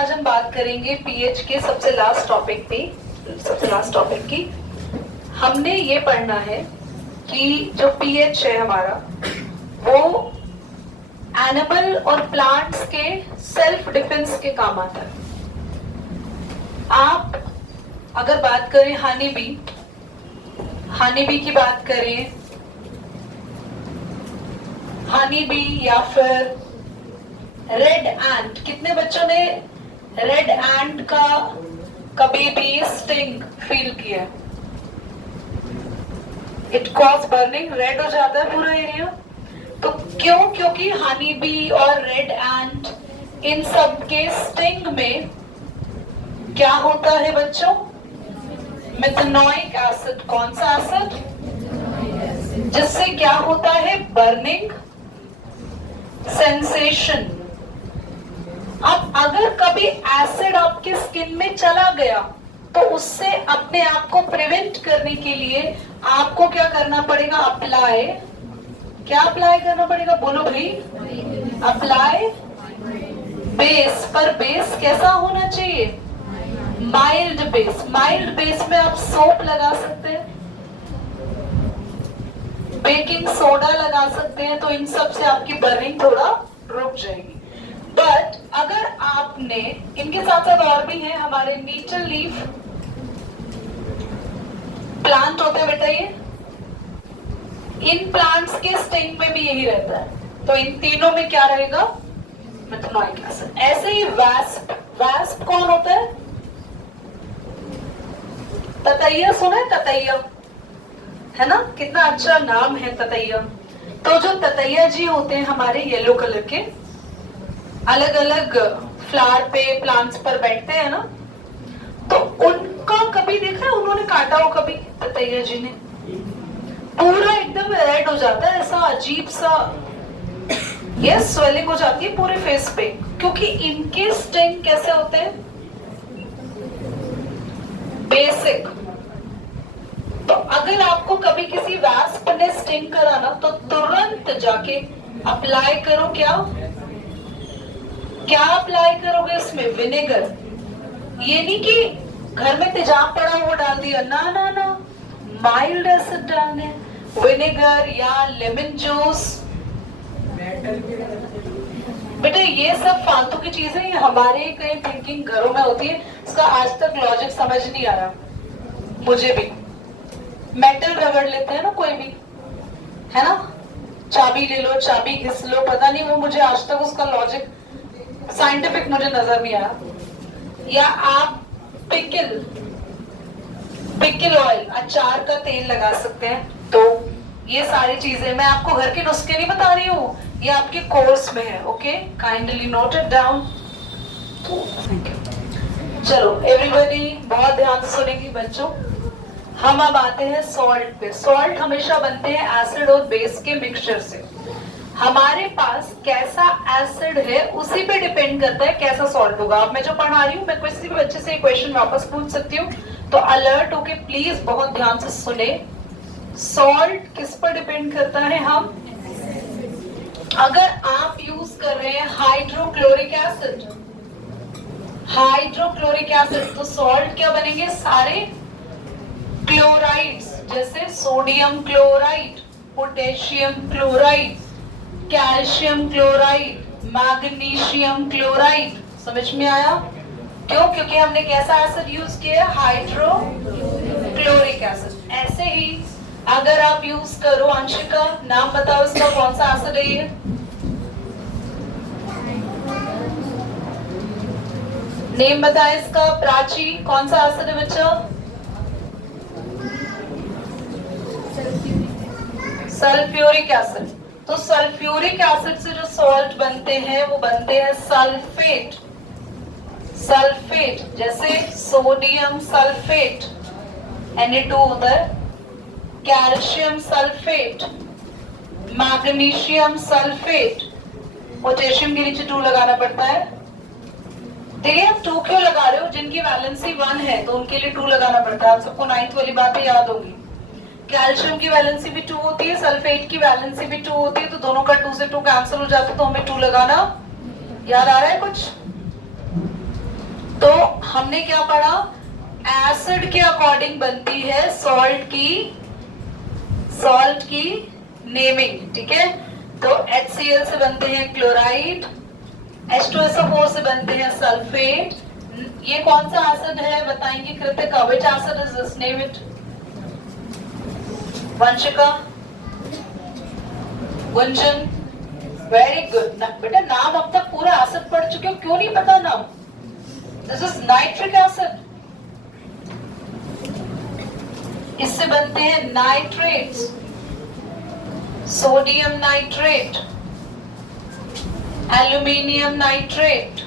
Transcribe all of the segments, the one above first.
आज हम बात करेंगे पीएच के सबसे लास्ट टॉपिक की। हमने ये पढ़ना है कि जो पीएच है हमारा वो एनिमल और प्लांट्स के सेल्फ डिफेंस के काम आता है। आप अगर बात करें हनी बी की बात करें, हनी बी या फिर रेड एंट, कितने बच्चों ने रेड एंट का कभी भी स्टिंग फील किया? इट कॉज बर्निंग, रेड हो जाता है पूरा एरिया। तो क्यों? क्योंकि हनी बी और रेड एंट इन सब के स्टिंग में क्या होता है बच्चों? Methanoic acid. कौन सा एसिड? जिससे क्या होता है? Burning sensation. अब अगर कभी एसिड आपके स्किन में चला गया तो उससे अपने आप को प्रिवेंट करने के लिए आपको क्या करना पड़ेगा? अप्लाई। क्या अप्लाई करना पड़ेगा? बोलो भाई। Apply base. पर बेस कैसा होना चाहिए? Mild base. माइल्ड बेस में आप सोप लगा सकते हैं, बेकिंग सोडा लगा सकते हैं, तो इन सब से आपकी बर्निंग थोड़ा रुक जाएगी। बट अगर आपने, इनके साथ साथ और भी है हमारे नीचल लीफ प्लांट होते हैं बेटा, ये इन प्लांट्स के स्टिंग में भी यही रहता है। तो इन तीनों में क्या रहेगा? Methanoic acid. ऐसे ही वास्प। वास्प कौन होता है? ततैया। सुना है ततैया? है ना, कितना अच्छा नाम है ततैया। तो जो ततैया जी होते हैं हमारे येलो कलर के, अलग अलग फ्लावर पे, प्लांट्स पर बैठते हैं ना, तो उनका कभी देखा है उन्होंने काटा हो कभी? ततैया जी ने पूरा एकदम रेड हो जाता है, ऐसा अजीब सा ये स्वेलिंग हो जाती है पूरे फेस पे, क्योंकि इनके स्टिंग कैसे होते हैं? बेसिक। तो अगर आपको कभी किसी वास्प ने स्टिंग करा ना, तो तुरंत जाके अप्लाई करो। क्या अप्लाई करोगे इसमें? विनेगर। ये नहीं कि घर में तेजाब पड़ा वो डाल दिया, ना ना ना, माइल्ड एसिड डालने, विनेगर या लेमन जूस। बेटे ये सब फालतू की चीजें ये हमारे कई थिंकिंग घरों में होती है, इसका आज तक लॉजिक समझ नहीं आया मुझे भी। मेटल रगड़ लेते हैं ना कोई भी, है ना, चाबी ले लो, चाबी घिस लो, पता नहीं, वो मुझे आज तक उसका लॉजिक साइंटिफिक मुझे नजर नहीं आया। या आप पिकल ऑयल, अचार का तेल लगा सकते हैं। तो ये सारी चीजें मैं आपको घर के नुस्खे नहीं बता रही हूँ, ये आपके कोर्स में है। Okay, kindly note it down. चलो एवरीबॉडी बहुत ध्यान से सुनेंगे बच्चों। हम अब आते हैं सॉल्ट पे। सॉल्ट हमेशा बनते हैं एसिड और बेस के मिक्सचर से। हमारे पास कैसा एसिड है उसी पे डिपेंड करता है कैसा सॉल्ट होगा। अब मैं जो पढ़ा रही हूँ, मैं किसी भी बच्चे से क्वेश्चन वापस पूछ सकती हूँ, तो अलर्ट होके प्लीज बहुत ध्यान से सुने। सॉल्ट किस पर डिपेंड करता है? हम अगर आप यूज कर रहे हैं हाइड्रोक्लोरिक एसिड, तो सॉल्ट क्या बनेंगे? सारे क्लोराइड्स, जैसे sodium chloride, potassium chloride, calcium chloride, magnesium chloride. समझ में आया? क्यों? क्योंकि हमने कैसा एसिड यूज किया? Hydrochloric acid. ऐसे ही अगर आप यूज करो, अंशिका नाम बताओ इसका, कौन सा एसिड है ये? नेम बताए इसका। प्राची, कौन सा एसिड है बच्चा? Sulphuric acid. तो सल्फ्यूरिक एसिड से जो सॉल्ट बनते हैं वो बनते हैं सल्फेट। जैसे सोडियम सल्फेट Na2 होता है, calcium sulphate, magnesium sulphate, potassium के नीचे 2 लगाना पड़ता है। देखिए आप 2 क्यों लगा रहे हो? जिनकी वैलेंसी 1 है तो उनके लिए 2 लगाना पड़ता है। आप सबको 9th वाली बातें याद होगी। कैल्शियम की वैलेंसी भी 2 होती है, सल्फेट की वैलेंसी भी 2 होती है, तो दोनों का 2 से 2 कैंसिल हो जाता है, तो हमें 2 लगाना याद आ रहा है कुछ? तो हमने क्या पढ़ा, एसिड के अकॉर्डिंग बनती है सॉल्ट की नेमिंग, ठीक है। तो HCl से बनते हैं क्लोराइड, H2SO4 से बनते हैं सल्फेट। ये कौन सा एसिड है बताएंगे Kritika, which acid is this, name it. Vanshika, Gunjan, very good. बेटा नाम अब तक पूरा एसिड पढ़ चुके हो, क्यों नहीं पता नाम। दिस इज नाइट्रिक एसिड, इससे बनते हैं nitrates, sodium nitrate, aluminium nitrate.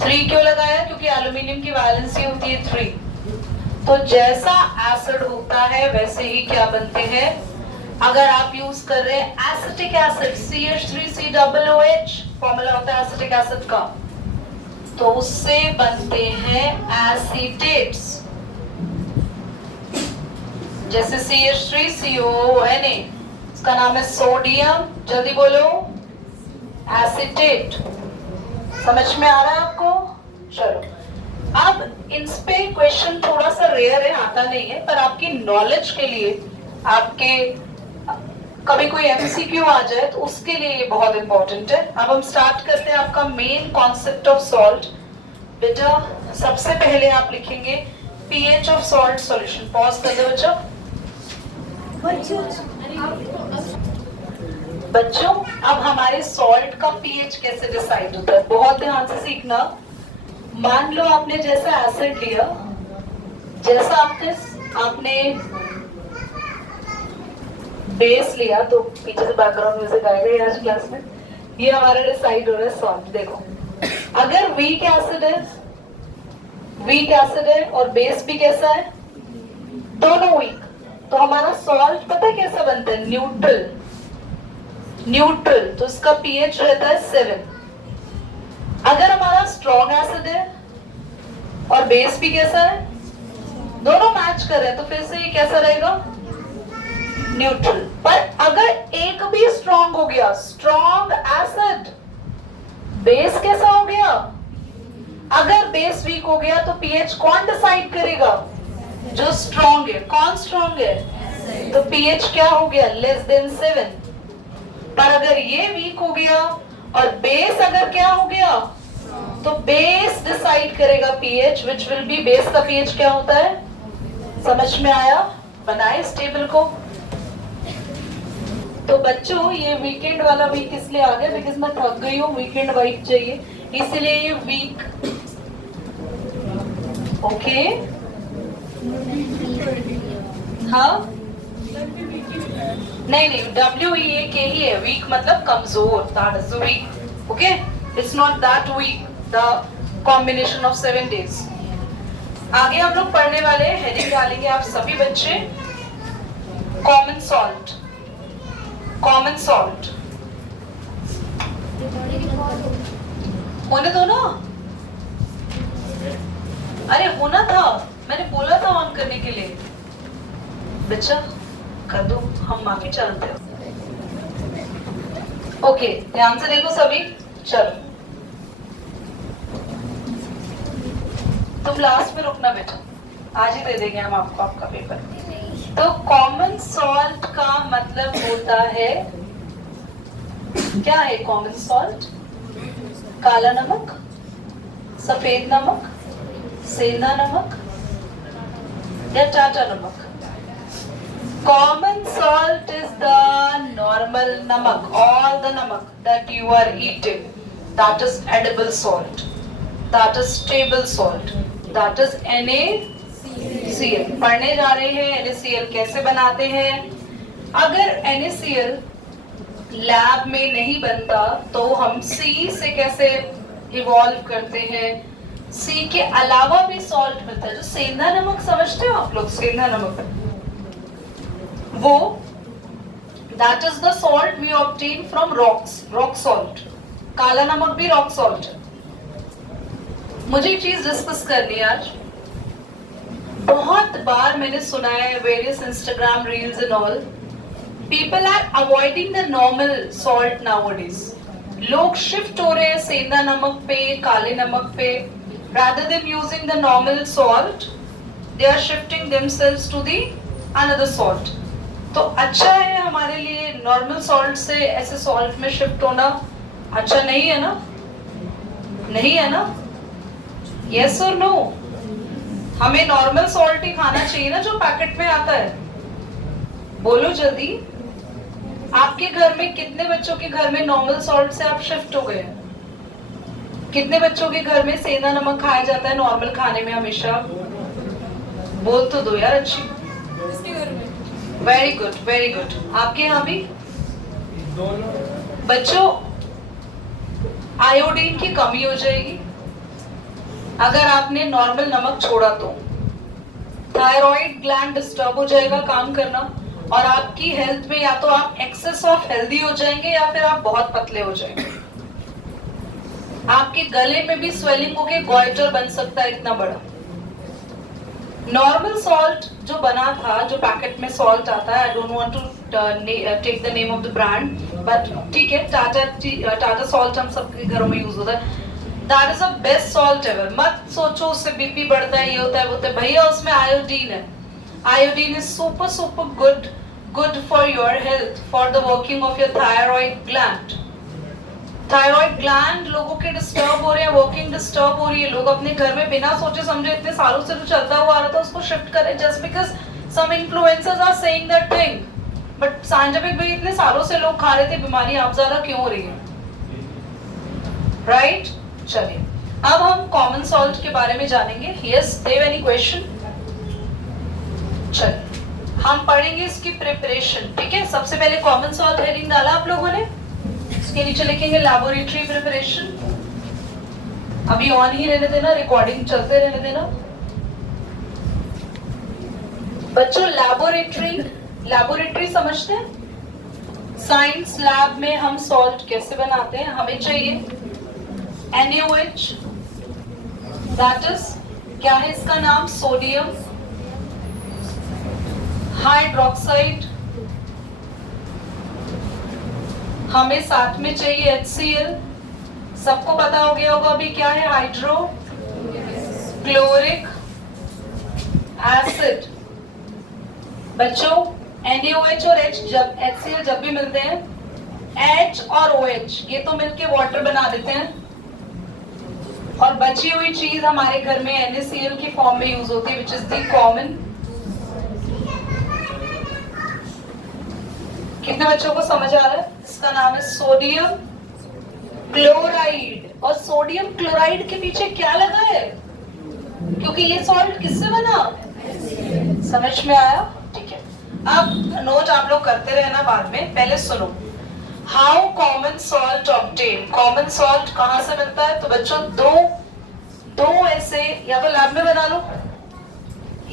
3 क्यों लगाया, क्योंकि एल्यूमिनियम की वैलेंसी होती है 3। तो जैसा एसिड होता है वैसे ही क्या बनते हैं। अगर आप यूज कर रहे हैं एसिटिक एसिड CH3COOH, फॉर्मूला होता है एसिटिक एसिड का, तो उससे बनते हैं एसीटेट्स, जैसे CH3COONA, इसका नाम है सोडियम, जल्दी बोलो, एसीटेट। समझ में आ रहा है आपको। चलो अब इन पे क्वेश्चन थोड़ा सा रेयर है, आता नहीं है, पर आपकी नॉलेज के लिए, आपके कभी कोई MCQ आ जाए तो उसके लिए ये बहुत इंपॉर्टेंट है। अब हम स्टार्ट करते हैं आपका मेन कॉन्सेप्ट ऑफ सॉल्ट। बेटा सबसे पहले आप लिखेंगे pH of salt solution. Pause कर दो बच्चों। अब हमारे सॉल्ट का pH कैसे डिसाइड होता है, बहुत ध्यान से सीखना। मान लो आपने जैसा एसिड लिया, जैसा आपने बेस लिया, तो पीछे से बैकग्राउंड म्यूजिक आएगा आज क्लास में। ये हमारा डिसाइड हो रहा है सॉल्ट। देखो अगर वीक एसिड है और बेस भी कैसा है, दोनों वीक, तो हमारा सॉल्ट पता है कैसा बनता है, न्यूट्रल। तो इसका pH रहता है 7। अगर हमारा स्ट्रॉन्ग एसिड है और बेस भी कैसा है, दोनों मैच कर रहे हैं, तो फिर से ये कैसा रहेगा, न्यूट्रल। पर अगर एक भी स्ट्रॉन्ग हो गया, स्ट्रॉन्ग एसिड, बेस कैसा हो गया, अगर बेस वीक हो गया तो pH कौन डिसाइड करेगा, जो स्ट्रॉन्ग है। कौन स्ट्रॉन्ग है, तो pH क्या हो गया, लेस देन 7। पर अगर ये वीक हो गया और बेस अगर क्या हो गया, तो बेस डिसाइड करेगा pH, which will be, base का pH क्या होता है, समझ में आया। बनाए इस टेबल को। तो बच्चों ये वीकेंड वाला वीक इसलिए आ गया बिकॉज मैं थक गई हूँ, वीकेंड वाइब चाहिए, इसलिए ये वीक। ओके हाँ, नहीं WEAK ही है, वीक मतलब कमजोर, that is weak. Okay, it's not that weak, the combination of 7 days। आगे हम लोग पढ़ने वाले हैं, हेडिंग डालेंगे आप सभी बच्चे, कॉमन सॉल्ट। होने दो ना, अरे होना था, मैंने बोला था ऑन करने के लिए। बच्चा कर दो, हम माफी चलते हैं। ओके ध्यान से देखो सभी, चलो तुम लास्ट में रुकना बेटा, आज ही दे देंगे हम आपको आपका पेपर। तो कॉमन सॉल्ट का मतलब होता है, क्या है कॉमन सॉल्ट, काला नमक, सफेद नमक, सेंधा नमक या टाटा नमक। Common salt is the normal namak, all the namak that you are eating, that is edible salt, that is stable salt, that is NaCl। पढ़ने जा रहे हैं NaCl कैसे बनाते हैं। अगर NaCl लैब में नहीं बनता तो हम C से कैसे इवॉल्व करते हैं, C के अलावा भी सॉल्ट मिलता है, जो सेंधा नमक समझते हो आप लोग, सेंधा नमक वो, that is the salt we obtain from rocks, rock salt। काला नमक भी रॉक सॉल्ट है। मुझे एक चीज डिस्कस करनी है आज। बहुत बार मैंने सुना है various Instagram reels and all, people are avoiding the normal salt nowadays. लोग शिफ्ट हो रहे हैं सेंधा नमक पे, काले नमक पे। rather than using the normal salt, they are shifting themselves to the another salt. तो अच्छा है हमारे लिए नॉर्मल सॉल्ट से ऐसे सॉल्ट में शिफ्ट होना, अच्छा नहीं है ना? नहीं है ना? यस और नो? हमें नॉर्मल सॉल्ट ही खाना चाहिए ना जो पैकेट में आता है। बोलो जल्दी। आपके घर में कितने बच्चों के घर में नॉर्मल सॉल्ट से आप शिफ्ट हो गए? कितने बच्चों के घर में सेंधा नमक खाया जाता है नॉर्मल खाने में हमेशा? बोल तो दो यार अच्छी। Very good, very good. आपके यहाँ भी? बच्चों, आयोडीन की कमी हो जाएगी अगर आपने नॉर्मल नमक छोड़ा तो। थायराइड ग्लैंड डिस्टर्ब हो जाएगा काम करना, और आपकी हेल्थ में या तो आप एक्सेस ऑफ हेल्दी हो जाएंगे या फिर आप बहुत पतले हो जाएंगे। आपके गले में भी स्वेलिंग होके गॉइटर बन सकता है इतना बड़ा। नॉर्मल सॉल्ट जो बना था, जो पैकेट में सॉल्ट आता है, I don't want to take the name of the brand, but ठीक है, टाटा सॉल्ट हम सबके घरों में यूज होता है। That is the best salt ever. मत सोचो उससे बीपी बढ़ता है, ये होता है, वो होता है। भैया उसमें आयोडीन है। Iodine is super super good for your health, for the working of your thyroid gland. Thyroid gland लोगों के डिस्टर्ब हो रहे हैं, वर्किंग डिस्टर्ब हो रही है। लोग अपने घर में बिना सोचे समझे इतने सालों से जो चलता हुआ आ रहा था उसको शिफ्ट करें just because some influencers are saying that thing, but scientific भी इतने सालों से लोग खा रहे थे, बीमारी आप ज्यादा क्यों हो रही है? राइट? चलिए अब हम कॉमन सॉल्ट के बारे में जानेंगे। यस, देव एनी क्वेश्चन? चलिए हम पढ़ेंगे इसकी प्रिपरेशन। ठीक है, सबसे पहले कॉमन सॉल्ट हेडिंग डाला आप लोगों ने, इसके नीचे लिखेंगे लैबोरेटरी प्रिपरेशन। अभी ऑन ही रहने देना, रिकॉर्डिंग चलते रहने देना। बच्चों लैबोरेटरी समझते हैं? साइंस लैब में हम सॉल्ट कैसे बनाते हैं? हमें चाहिए NaOH, दैट इज क्या है इसका नाम? Sodium hydroxide. हमें साथ में चाहिए HCl। सबको पता हो गया होगा अभी क्या है? Hydrochloric acid. बच्चों NaOH और HCl जब भी मिलते हैं, H और OH ये तो मिलके वाटर बना देते हैं, और बची हुई चीज हमारे घर में NaCl की फॉर्म में यूज होती है, विच इज द कॉमन। कितने बच्चों को समझ आ रहा है? इसका नाम है सोडियम क्लोराइड। और सोडियम क्लोराइड के पीछे क्या लगा है? क्योंकि ये सॉल्ट किससे बना? समझ में आया? ठीक है, अब नोट आप लोग करते रहना बाद में, पहले सुनो। How common salt obtain. Common salt कहां से मिलता है? तो बच्चों दो ऐसे, या तो लैब में बना लो,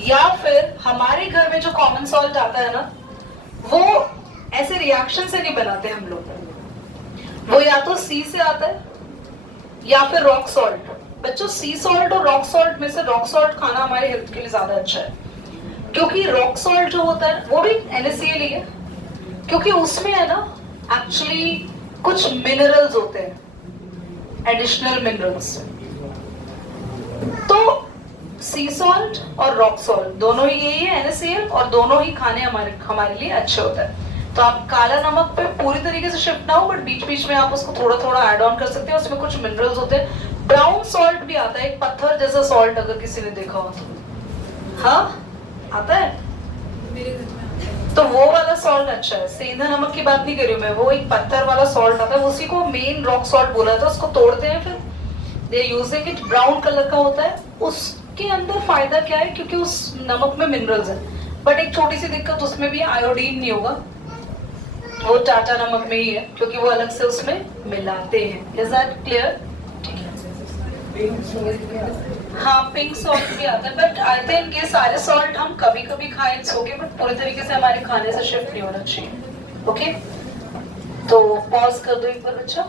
या फिर हमारे घर में जो कॉमन सॉल्ट आता है ना, वो ऐसे रिएक्शन से नहीं बनाते हम लोग। वो या तो सी से आता है या फिर रॉक सॉल्ट। बच्चों सी सॉल्ट और रॉक सॉल्ट में से रॉक सॉल्ट खाना हमारे हेल्थ के लिए ज्यादा अच्छा है, क्योंकि रॉक सॉल्ट जो होता है वो भी NaCl ही है, क्योंकि उसमें है ना एक्चुअली कुछ मिनरल्स होते हैं, एडिशनल मिनरल्स। तो सी सॉल्ट और रॉक सॉल्ट दोनों ही यही है, NaCl, और दोनों ही खाने हमारे लिए अच्छे होते हैं। तो आप काला नमक पे पूरी तरीके से शिफ्ट ना हो, बट बीच बीच में आप उसको थोड़ा थोड़ा ऐड ऑन कर सकते हैं, उसमें कुछ मिनरल्स होते हैं। ब्राउन सॉल्ट भी आता है, एक पत्थर जैसा सॉल्ट, अगर किसी ने देखा हो तो। हाँ आता है मेरे घर में। तो वो वाला सॉल्ट अच्छा है, सेंधा नमक की बात नहीं कर रही हूँ मैं, वो एक पत्थर वाला सॉल्ट आता है, उसी को मेन रॉक सॉल्ट बोला था। उसको तोड़ते हैं, फिर they using it, brown colour का होता है। उसके अंदर फायदा क्या है? क्योंकि उस नमक में मिनरल्स है, बट एक छोटी सी दिक्कत उसमें भी, आयोडीन नहीं होगा, वो टाटा नमक में ही है, क्योंकि वो अलग से उसमें मिलाते हैं। Is that clear? ठीक है। हाँ, पिंक सॉल्ट भी आता है, बट आई थिंक ये सारे सॉल्ट हम कभी कभी खाएं, इट्स ओके, बट पूरी तरीके से हमारे खाने से शिफ्ट नहीं होना चाहिए। ओके, तो पॉज कर दो एक बार बच्चा।